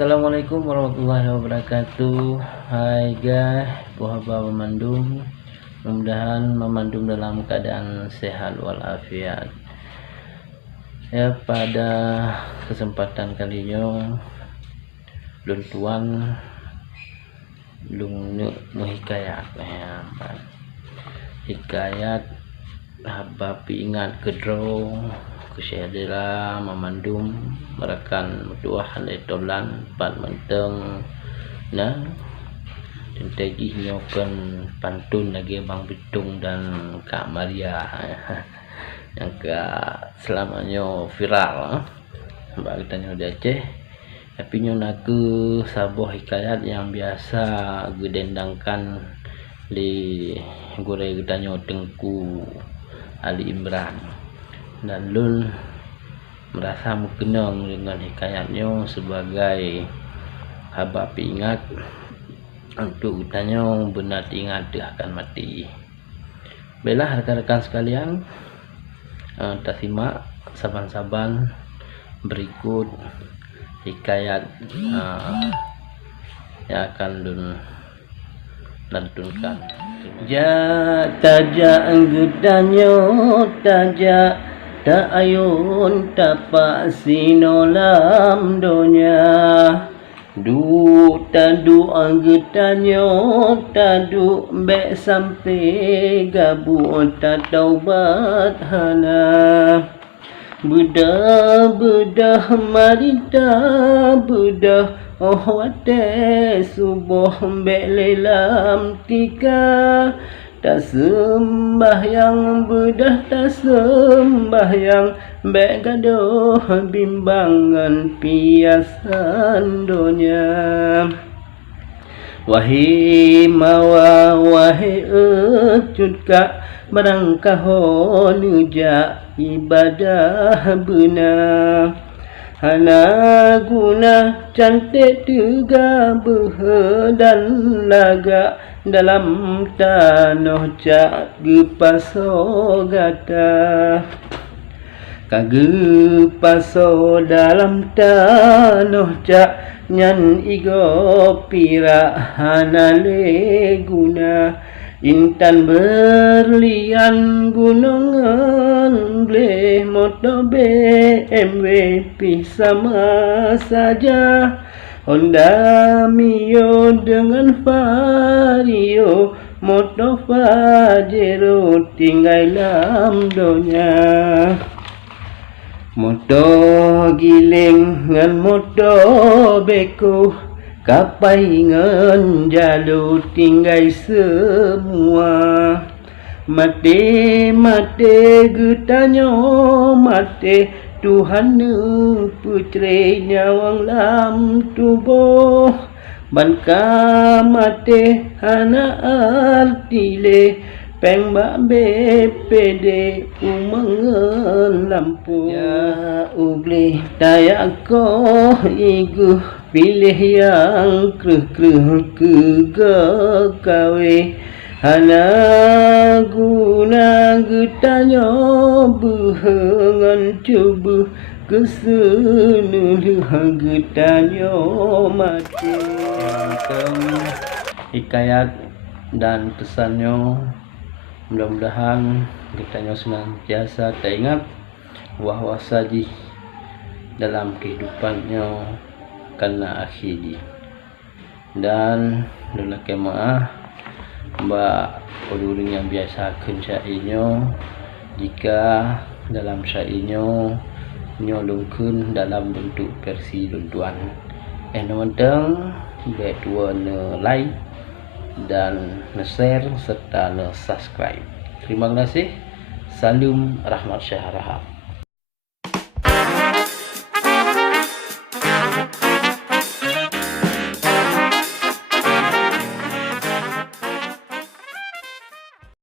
Assalamualaikum warahmatullahi wabarakatuh. Hai guys, pohaba memandung. Mudah-mudahan memandung dalam keadaan sehat walafiat. Ya, pada kesempatan kali ini Lun Tuan Lung hikayat ya, hikayat habab ingat kedro kesyadira memandung merakan metuah letolan pat menteng nah tentagi nyokan pantun lagi Bang Bitung dan Kak Maria yang ke selamanya viral mbak kita di Aceh, tapi nyonaku sabuah hikayat yang biasa gedendangkan di gore gedanyo Tengku Ali Imran, dan Lun merasa mengenang dengan hikayatnya sebagai habab ingat untuk tanya benar ingat dia akan mati. Baiklah rekan-rekan sekalian, kita simak saban-saban berikut hikayat yang akan Lun lantunkan. Taja anggutanyo taja tak ayun tapak sinolam donya du tadu anggutanyo tadu be sampai gabu tak taubat hana bedah marita bedah wate subuh belelam tika tak sembahyang bedah tak sembahyang gaduh bimbangan piasan donya wahai mawa wahai ecut ka berangkahon uja ibadah benar hana guna cantik tiga dan laga dalam tanah cak gepaso gata kagepaso dalam tanah cak nyan igo pira hana le guna intan berlian gunungan bleh motor BMW sama saja Honda Mio dengan Vario motor Pajero tinggal dalam donya motor giling dengan motor beko kapai ngan jalu tinggal semua mate getanyo mate Tuhan putri nyawang lam tubuh banka mate hana artile peng BPD umangan lampu ya ugli tayak ko igu pilih yang kreh ke kawe hana guna getanyo behengan cuba kesenuh getanyo mati. Hikayat dan pesannya mudah-mudahan getanyo senantiasa teringat wahwa saji dalam kehidupannya karena akhiri dan dulu kemaah Mbak Uluring yang biasa syairnya jika dalam syairnya nyolongkan dalam bentuk versi luntuan nonton baik dua like dan share serta subscribe. Terima kasih. Salam Rahmat Syah Rahab.